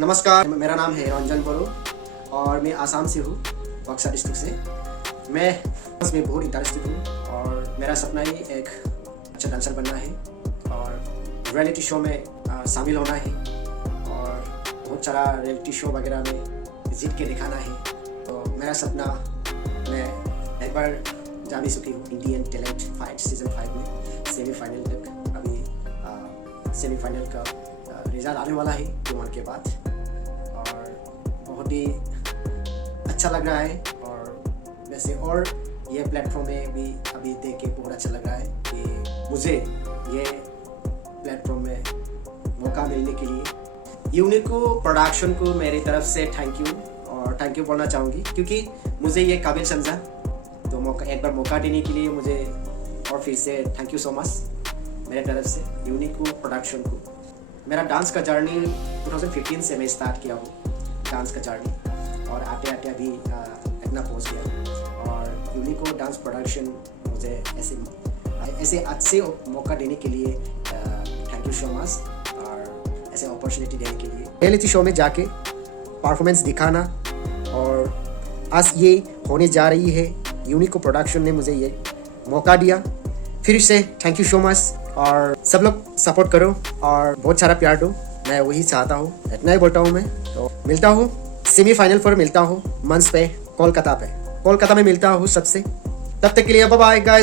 नमस्कार, मेरा नाम है रंजन बोरो और मैं आसाम से हूँ, बक्सर डिस्ट्रिक्ट से। मैं इसमें बहुत इंटरेस्टेड हूँ और मेरा सपना ही एक अच्छा डांसर बनना है और रियलिटी शो में शामिल होना है और बहुत सारा रियलिटी शो वगैरह में जीत के दिखाना है। तो मेरा सपना, मैं एक बार जा भी चुकी हूँ इंडियन टैलेंट फाइट सीजन 5 में सेमीफाइनल तक। अभी सेमीफाइनल का रिजल्ट आने वाला है 2 मंथ के बाद और बहुत ही अच्छा लग रहा है। और वैसे और ये प्लेटफॉर्म में भी अभी देख के बहुत अच्छा लग रहा है कि मुझे ये प्लेटफॉर्म में मौका मिलने के लिए यूनिक को प्रोडक्शन को मेरी तरफ से थैंक यू बोलना चाहूँगी, क्योंकि मुझे ये काबिल समझा। तो एक बार मौका देने के लिए मुझे और फिर से थैंक यू सो मच मेरे तरफ से यूनिक को प्रोडक्शन को। मेरा डांस का जर्नी 2015 से मैं स्टार्ट किया हूँ डांस का जर्नी और आते आते अभी इतना पहुँच गया। और यूनिक को डांस प्रोडक्शन मुझे ऐसे अच्छे मौका देने के लिए थैंक यू सो मच और ऐसे अपॉर्चुनिटी देने के लिए रियलिटी शो में जाके परफॉर्मेंस दिखाना। और आज ये होने जा रही है, यूनिक को प्रोडक्शन ने मुझे ये मौका दिया। फिर से थैंक यू सो मच और सब लोग सपोर्ट करो और बहुत सारा प्यार दो, मैं वही चाहता हूँ, इतना ही बोलता हूँ मैं। तो मिलता हूँ सेमीफाइनल पर, मिलता हूँ मंच पे कोलकाता में मिलता हूँ सबसे। तब तक के लिए बाय बाय गाइस।